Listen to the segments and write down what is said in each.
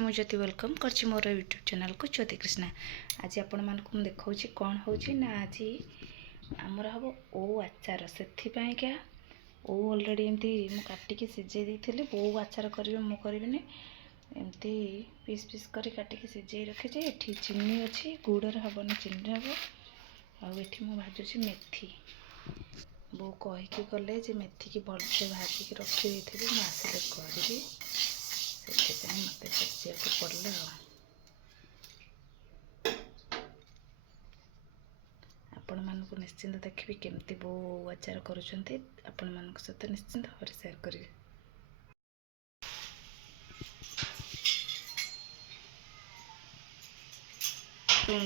ମୁଁ ଜ୍ୟୋତି ୱେଲକମ୍ କରିଛି ମୋର ୟୁଟ୍ୟୁବ୍ ଚ୍ୟାନେଲ୍କୁ ଜ୍ୟୋତି କୃଷ୍ଣା। ଆଜି ଆପଣମାନଙ୍କୁ ମୁଁ ଦେଖାଉଛି କ'ଣ ହେଉଛି ନା, ଆଜି ଆମର ହେବ ଓଉ ଆଚାର। ସେଥିପାଇଁକା ଓଉ ଅଲରେଡ଼ି ଏମିତି ମୁଁ କାଟିକି ସିଝେଇ ଦେଇଥିଲି। ଓଉ ଆଚାର କରିବେ, ମୁଁ କରିବିନି, ଏମିତି ପିସ୍ ପିସ୍ କରି କାଟିକି ସିଝେଇ ରଖିଛି। ଏଠି ଚିନି ଅଛି, ଗୁଡ଼ରେ ହେବନି, ଚିନିରେ ହେବ। ଆଉ ଏଠି ମୁଁ ଭାଜୁଛି ମେଥି। ବୋଉ କହିକି ଗଲେ ଯେ ମେଥିକି ଭଲସେ ଭାଜିକି ରଖିଦେଇଥିବୁ, ମୁଁ ଆସିଲେ କରିବି, ସେଥିପାଇଁ ମୋତେ ଭାଜିବାକୁ ପଡ଼ିଲା। ଆପଣମାନଙ୍କୁ ନିଶ୍ଚିନ୍ତ ଦେଖିବି କେମିତି ବୋଉ ଆଚାର କରୁଛନ୍ତି, ଆପଣମାନଙ୍କ ସହିତ ନିଶ୍ଚିନ୍ତ ଭାବରେ ସେୟାର କରିବି।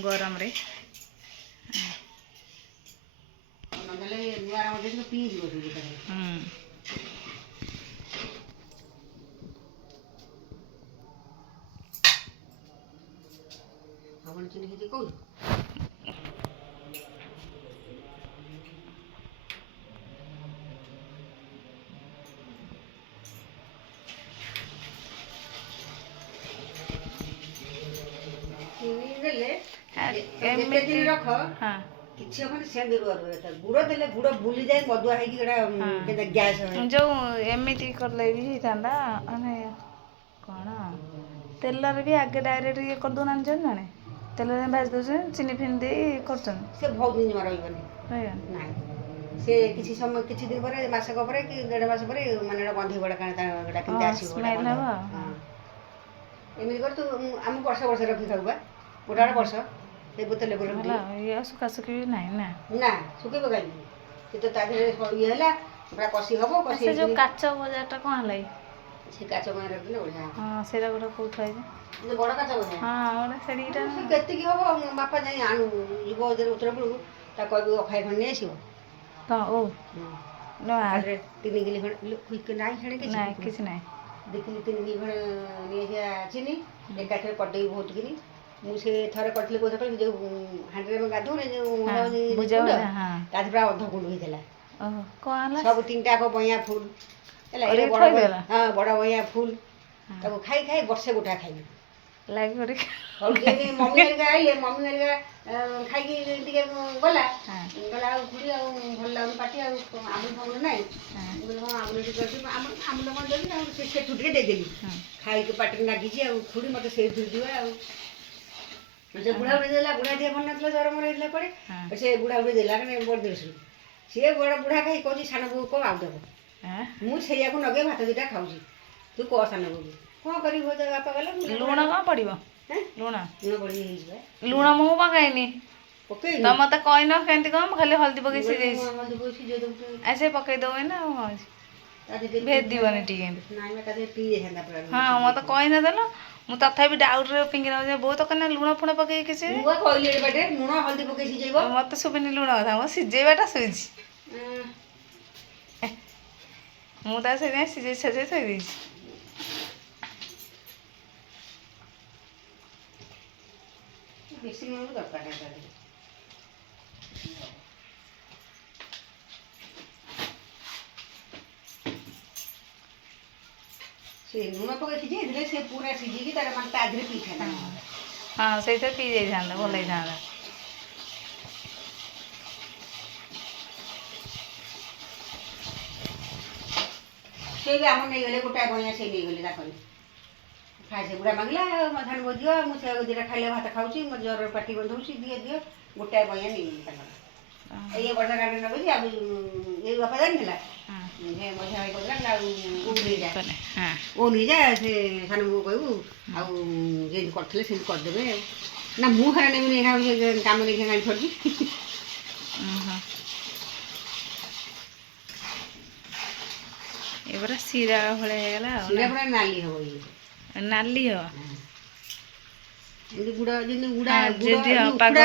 ଗରମରେ ଏମିତି ରଖ କିଛି ହବନି, ସେମିତି ରୁଆ ଗୁଡ଼ ଦେଲେ ଗୁଡ଼ ବୁଲିଯାଏ, ମଦୁଆ ହେଇକି ଏଟା ଗ୍ୟାସ୍ ଯେଉଁ ଏମିତି କଲେ ବି ହେଇଥାନ୍ତା। ମାନେ କ'ଣ ତେଲରେ ବି ଆଗେ ଡାଇରେକ୍ଟ ଇଏ କରିଦେଉନାହାନ୍ତି, ଜଣେ ତେଲରେ ଭାଜି ଦେଉଛନ୍ତି, ଚିନି ଫିନି ଦେଇ କରୁଛନ୍ତି। ସେ ବହୁତ ଦିନ ରହିବନି, ନାହିଁ ସେ କିଛି ସମୟ, କିଛି ଦିନ ପରେ, ମାସକ ପରେ କି 1.5 ମାସ ପରେ ମାନେ ଗନ୍ଧେଇ ବଡ଼ କାରଣ କେମିତି ଆସିବ, ସ୍ମେଲ୍ ହେବ। ଏମିତି କରି ତୁ ଆମେ ବର୍ଷ ରଖି ଖାଉ ବା, ଗୋଟେ ବର୍ଷ ସେ ବୋତଲ ଇଏ ଶୁଖାଶୁଖି ବି ନାହିଁ ନା ଶୁଖେଇବ କାହିଁକି? ସେ ତ ତା ଦେହରେ ଇଏ ହେଲା, ପୁରା କଷି ହେବ। ସେ ଯେଉଁ କାଚ ବଜାରଟା କ'ଣ ହେଲା? ସେ କାଚ ବଜାର ରଖିଲେ ବଢ଼ିଆ। ହଁ, ସେଇଟା ଗୋଟେ କେଉଁଠୁ ଆଇବ? ବଡ଼ କାଚ ବଜାର। ହଁ, ଗୋଟେ ସେଠିଟା କେତିକି ହେବ? ବାପା ଯାଇ ଆଣୁ ଯିବ ଉତ୍ତରପୁରକୁ, ତାକୁ କହିବୁ ଅଖାଇ ଖଣ୍ଡେ ନେଇ ଆସିବ। କ'ଣ ଓ 3 କିଲି ଖଣ୍ଡେ ନାହିଁ, ଛାଣେ କିଛି ନାହିଁ, 2 କିଲି 3 କିଲି ଖଣ୍ଡେ ନେଇଆସିବା ଚିନି, ଏକାଥରେ କରିଦେବି ବହୁତ କିନି। ମୁଁ ସେ ଥରେ କରିଥିଲି କୋଉ ସକାଳେ, ଯେଉଁ ହାଣ୍ଡିରେ ଆମେ ଗାଧୋଉନେ, ଯେଉଁ ତା ଦେହରେ ପୁରା ଅଧ ଗୁଣ୍ଡ ହେଇଥିଲା। ସବୁ 3ଟାକ ବଇଁଆ ଫୁଲ୍ ହେଲା, ବଡ଼ ବଇଁଆ ଫୁଲ୍। ତାକୁ ଖାଇ ବର୍ଷେ ଗୋଟା ଖାଇବି ମମି ହେରିକା ଆଇଲେ, ମମି ହେରିକା ଖାଇକି ଟିକେ ଗଲା, ଆଉ ଖୁଡ଼ି ଆଉ ଭଲ ଲାଗୁନି ପାଟି, ଆଉ ଆମ୍ବୁଲ ଫାମ୍ବୁଲ ନାହିଁ। ମୁଁ କହିଲି ହଁ, ଆମ୍ବୁଲ ଟିକେ କରିଦେବି, ଆମ୍ବୁଲ କ'ଣ ଦେବି, ଆଉ ସେଠୁ ଟିକେ ଦେଇଦେବି। ଖାଇକି ପାଟିରେ ନାଗିଛି, ଆଉ ଖୁଡ଼ି ମୋତେ ସେଇଥିରୁ ଦିଅ। ଆଉ ସେ ବୁଢ଼ା ବୁଢ଼ୀ ଦେଲା, ବୁଢ଼ା ଦେହ ଭଲ ନଥିଲା, ଜ୍ୱର ମର ହେଇଥିଲା ପରେ, ସେ ବୁଢ଼ା ବୁଢ଼ୀ ଦେଲା ବଡ଼ ଦେଢ଼ଶୁ। ସିଏ ବଡ଼ ବୁଢ଼ା ଖାଇ କହୁଛି ସାନ ବୋଉ କହ ଆଉ ଦେବ। ମୁଁ ସେଇଆକୁ ନଗେଇ ଭାତ 2ଟା ଖାଉଛି। ତୁ କହ ସାନ ବୋଉ କ'ଣ କରିବି? ବାପା ଗଲା। ଲୁଣ କ'ଣ ପଡ଼ିବ? ଲୁଣ ପଡ଼ି ହେଇଯିବ। ଲୁଣ ମୁଁ ପକାଇନି, ତ ମତେ କହିନ କେମିତି କ'ଣ? ମୁଁ ଖାଲି ହଳଦୀ ପକେଇ ସିଝେଇଛି। ସେ ପକେଇ ଦେବ ନା, ଭେଦିବନି ଟିକେ। ହଁ, ମତେ କହିନଦେଲ, ମୁଁ ତଥାପି ଡାଉଟ୍ରେ ପିଙ୍ଗି ନେଉଛି। ବୋଉ ତ କହିନା ଲୁଣ ଫୁଣ ପକେଇକି କିଛି, ମତେ ଶୁଭିନି ଲୁଣ କଥା, ମୁଁ ସିଝେଇବାଟା ଶୁଇଛି। ମୁଁ ତା ସେଇଥିପାଇଁ ସିଝେଇ ଥୋଇ ଦେଇଛି। ବେଶୀ ଲୁଣ ଦରକାର ନାହିଁ। ସେ ଲୁଣ ପକେଇ ସିଝେଇଥିଲେ, ସେ ପୁରା ସିଝିକି ତାର ମାନେ ତା ଦେହରେ ପିଇଥାନ୍ତା। ହଁ, ସେଇଥିରେ ପିଇ ଯାଇଥାନ୍ତା, ଭଲ ହେଇଥାନ୍ତା। ସେ ବି ଆମର ନେଇଗଲେ, ଗୋଟାଏ ବଇଁଆ ସେ ନେଇଗଲେ ତାଙ୍କର। ଖାଇ ସେ ବୁଢ଼ା ମାଗିଲା, ସାନ ବୋଉ ଦିଅ, ମୁଁ ସେ 2ଟା ଖାଇଲେ ଭାତ ଖାଉଛି, ମୋ ଜ୍ୱର ପାଟି ବନ୍ଧଉଛି, ଦିଅ। ଗୋଟାଏ ବଇଁଆ ନେଇଗଲେ ତାଙ୍କର। ଏଇ ବର୍ଷା କାଟି ନେଉଛି। ଆଉ ଏଇ ବାପା ଜାଣିଥିଲା, ସେ ମଝିଆ ଭାଇ କହୁଥିଲା, ଆଉ ଓ ନେଇଯା, ସେ ସାନ ବୋଉ କହିବୁ, ଆଉ ଯେମିତି କରିଥିଲେ ସେମିତି କରିଦେବେ। ନା ମୁଁ ଖରା ନେବିନି, କାମ ଦେଖି ଗାଡ଼ି ଫରୁଛି। ଏଗୁଡ଼ା ଶିରା ଭଳିଆ ହେଇଗଲା, ଶିରା ପୁରା ନାଲି ହେବ, ନାଲି ହେବ। ଯେମିତି ଗୁଡ଼, ଯେମିତି ପାଗ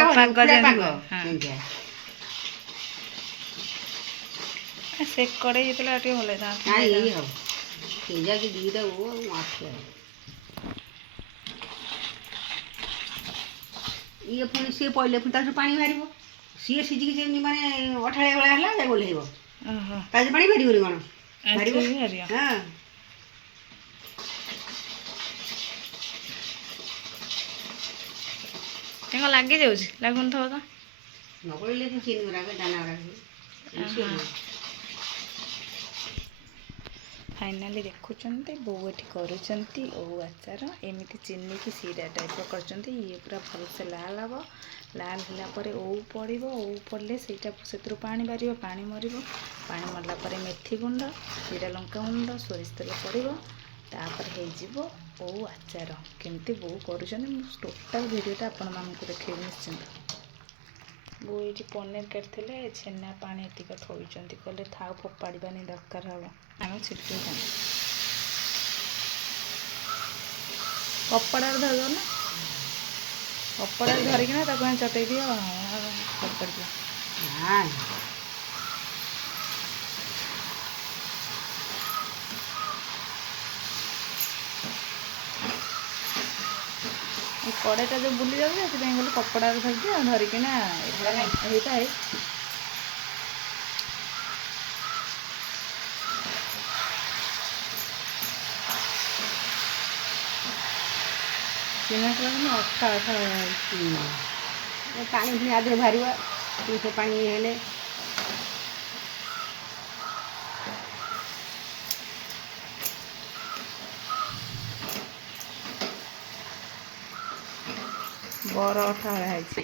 ସେ କଡ଼େଇ ହେଇଥିଲା ଟିକେ ଭଲ ହେଇଥାନ୍ତା। ଏଇ ହବ ହେଇଯାଉଛି 2ଟା ଓ ମାଛ। ଇଏ ପୁଣି ସିଏ ପଇଲେ ପୁଣି ତା ଦେହରୁ ପାଣି ବାହାରିବ। ସିଏ ସିଝିକି ଯେମିତି ମାନେ ଅଠାଳିଆ ଭଳିଆ ହେଲା, ସେ ଓହ୍ଲେଇବ। ତା ଦେହରେ ପାଣି ବାହାରିବନି କ'ଣ? ବାହାରିବ। ହଁ, ତାଙ୍କ ଲାଗିଯାଉଛି ଲାଗୁନଥିବ ତ ନ ପଡ଼ିଲେ ସେ ଚିନି ଗୁଡ଼ାକ ଦାନା ଗୁଡ଼ାକ ଫାଇନାଲି ଦେଖୁଛନ୍ତି ବୋଉ ଏଠି କରୁଛନ୍ତି ଓଉ ଆଚାର ଏମିତି ଚିନିକି ସିରା ଟାଇପ୍ର କରୁଛନ୍ତି। ଇଏ ପୁରା ଭଲସେ ଲାଲ ହେବ। ଲାଲ ହେଲା ପରେ ଓଉ ପଡ଼ିବ। ଓଉ ପଡ଼ିଲେ ସେଇଟା ସେଥିରୁ ପାଣି ବାହାରିବ। ପାଣି ମରିବ। ପାଣି ମରିଲା ପରେ ମେଥି ଗୁଣ୍ଡ, ଜିରା ଲଙ୍କା ଗୁଣ୍ଡ, ସୋରିଷ ତେଲ ପଡ଼ିବ। ତାପରେ ହେଇଯିବ ଓଉ ଆଚାର। କେମିତି ବୋଉ କରୁଛନ୍ତି ମୁଁ ଟୋଟାଲ ଭିଡ଼ିଓଟା ଆପଣମାନଙ୍କୁ ଦେଖେଇବି ନିଶ୍ଚିନ୍ତ। ବୋଉ ଏଇଠି ପନିର କାଟିଥିଲେ ଛେନା ପାଣି ଏତିକ ଥୋଇଛନ୍ତି। କହିଲେ ଥାଉ ଫୋପାଡ଼ିବାନି ଦରକାର ହେବ। ଆମେ ଛିଟକେଇଥାନ୍ତି କପଡ଼ାରେ ଧରିବ ନା କପଡ଼ାରେ ଧରିକିନା ତାକୁ ଚଟେଇ ଦିଅ ଫୋପାଡ଼ି ଦିଅ। କଡ଼େଇଟା ଯେଉଁ ବୁଲି ଯାଉଛି ସେଥିପାଇଁ କହିଲେ କପଡ଼ାରେ ଧରିଦିଅ ଧରିକିନା ହେଇଥାଏ। ଅଠା ଅଠା ପାଣି ପୁଣି ଆଦେହରେ ବାହାରିବ। ସେ ପାଣି ହେଲେ ବର ଅଠା ଭଳିଆ ହେଇଛି।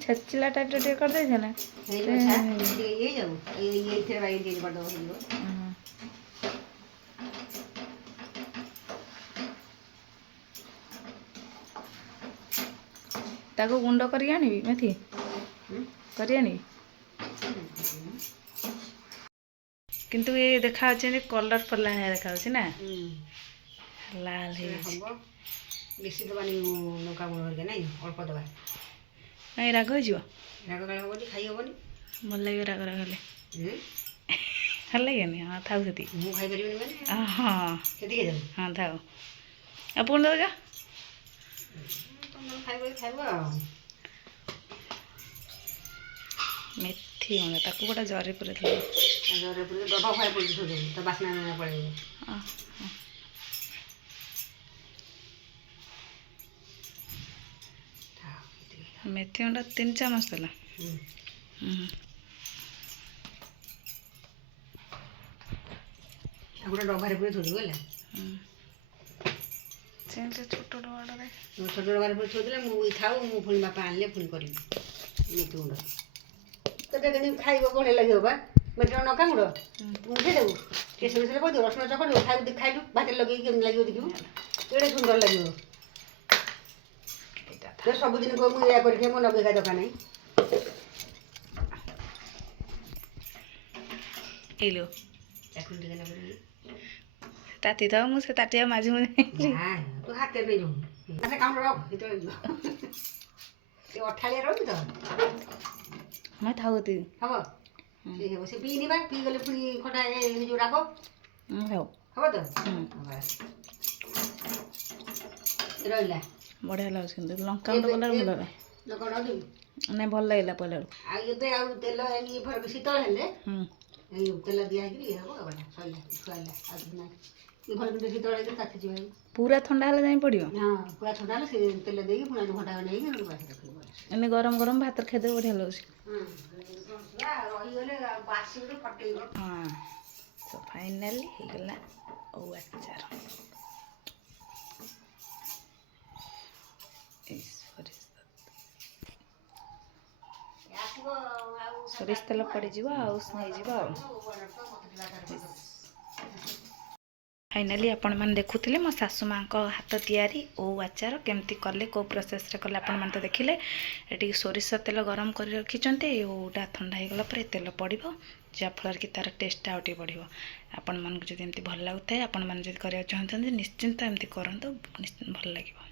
ଛେଚିଲା ଟାଇପ୍ର ଟିକେ କରିଦେଇଛ ନା ହେଇଯାଉ ଏଇଥିରେ କରିଦେବ ହେଇଯିବ। ତାକୁ ଗୁଣ୍ଡ କରିକି ଆଣିବି ମେଥି କରି ଆଣିବି। କିନ୍ତୁ ଏ ଦେଖାଯାଉଛି ଯେମିତି କଲର୍ ପଡ଼ିଲା ଭଳିଆ ଦେଖାଯାଉଛି ନା ଲାଲ ହେଇଯାଇଛି। ବେଶୀ ଦେବାନି ଲଙ୍କା ଗୁଣ୍ଡ ହେରିକା ନାଇଁ ଅଳ୍ପ ଦେବା। ନାଇଁ ରାଗ ହେଇଯିବ। ରାଗ କାଳେ ହେବନି ଖାଇ ହେବନି। ଭଲ ଲାଗିବ ରାଗ ରାଗ ହେଲେ ଭଲ ଲାଗିବନି। ହଁ ଥାଉ ସେତିକି। ମୁଁ ଖାଇପାରିବିନି ମାନେ ହଁ ସେତିକି ଦେବ। ହଁ ଥାଉ। ଆଉ ପୁଣି ଦେବ ତମେ ଖାଇବ ଖାଇବ ଆଉ। ମେଥି ଗୁଣ୍ଡ ତାକୁ ଗୋଟେ ଜରି ପୁରେଇଥିଲ। ଜରିରେ ପୁରେଇ ଡବା ଫାଏ ପୁରେଇ ଥୋଇଦେବୁ ତ ବାସ୍ନା ପଳେଇବ। ମେଥି ଗୁଣ୍ଡ 3 ଚାମଚ ଦେଲା। ଗୋଟେ ଡବାରେ ପୁରେଇ ଥୋଇଦେବୁ ହେଲା। ସେମିତି ଛୋଟ ଡବାଟାରେ ଛୋଟ ଡବାରେ ପୁରେଇ ଥୋଇଦେଲେ ମୁଁ ଥାଉ ମୁଁ ପୁଣି ବାପା ଆଣିଲେ ପୁଣି କରିବି ମେଥି ଗୁଣ୍ଡ। ତୋତେ କେମିତି ଖାଇବ ବଢ଼ିଆ ଲାଗିବ ବା ମେଥି ଗୁଣ୍ଡ ଲଙ୍କା ଗୁଣ୍ଡ ମିଶେଇଦେବୁ ଟିକେ ସୋରିଷ ତେଲ ପକେଇଦେବୁ ରସୁଣ ଚକଟିଦେବୁ ଖାଇଲୁ ଭାତରେ ଲଗେଇକି କେମିତି ଲାଗିବ ଦେଖିବୁ କେଡ଼େ ସୁନ୍ଦର ଲାଗିବ। ସବୁଦିନ ମୁଁ ଏଇଆ କରିକି ମୋ ଲଗେଇବା ଦରକାର ନାହିଁ। ହେଇଲୋ ଚାକୁଳି ଟିକେ ଲଗେଇଦେବି ତାତି ଥାଉ ମୁଁ ସେ ତାଟିଆ ମାଝି ମାଝି ତୁ ହାତରେ ନେଇଯିବୁ କାଉଣ୍ଟର ରଖ ଯେତେବେଳେ ଯିବ ସେ ଅଠାଳିଆ ରହୁଛି ତ ହଁ ଥାଉ ଏତିକି ହବ। ସେ ହେବ ସେ ପିଇନି ବା ପିଇଗଲେ ପୁଣି ଖଟା ହେଇଯିବ ରାଗ ହଉ ହବ ତ ରହିଲା। ବଢ଼ିଆ ଲାଗୁଛି କିନ୍ତୁ ଲଙ୍କା ଗୁଣ୍ଡ କଲାରୁ ଭଲ ଲାଗେ। ନାଇଁ ଭଲ ଲାଗିଲା ପଇଲା ବେଳକୁ। ଆଉ ଏବେ ଆଉ ତେଲ ଶୀତଳ ହେଲେ ତେଲ ଦିଆ ହେଇକିରି ଇଏ ହେବ ସରିଲା ଛୁଆଇଲା ଆଉ ଭଲ କିନ୍ତୁ ଶୀତଳ ହେଇକିରି ତାତିଯିବ। ପୁରା ଥଣ୍ଡା ହେଲେ ଯାଇ ପଡ଼ିବ। ହଁ ପୁରା ଥଣ୍ଡା ହେଲେ ସେ ତେଲ ଦେଇକି ପୁଣି ଘଣ୍ଟା ନେଇକି ରଖିବ। ଏମିତି ଗରମ ଗରମ ଭାତରେ ଖାଇଦେବ ବଢ଼ିଆ ଲାଗୁଛି। ରହିଗଲେ ବାସିରୁ ଫଟେଇବ। ହଁ ତ ଫାଇନାଲି ହେଇଗଲା ଓଉ ଆଚାର। ସୋରିଷ ତେଲ ପଡ଼ିଯିବ ଆଉ ହେଇଯିବ ଆଉ। ଫାଇନାଲି ଆପଣମାନେ ଦେଖୁଥିଲେ ମୋ ଶାଶୁ ମାଆଙ୍କ ହାତ ତିଆରି ଓଉ ଆଚାର କେମିତି କଲେ କେଉଁ ପ୍ରୋସେସ୍ରେ କଲେ ଆପଣମାନେ ତ ଦେଖିଲେ। ଏଠିକି ସୋରିଷ ତେଲ ଗରମ କରି ରଖିଛନ୍ତି। ଓଉଟା ଥଣ୍ଡା ହେଇଗଲା ପରେ ତେଲ ପଡ଼ିବ ଯାହାଫଳରେ କି ତା'ର ଟେଷ୍ଟଟା ଆଉ ଟିକେ ବଢ଼ିବ। ଆପଣମାନଙ୍କୁ ଯଦି ଏମିତି ଭଲ ଲାଗୁଥାଏ ଆପଣମାନେ ଯଦି କରିବାକୁ ଚାହୁଁଛନ୍ତି ନିଶ୍ଚିନ୍ତ ଏମିତି କରନ୍ତୁ ଭଲ ଲାଗିବ।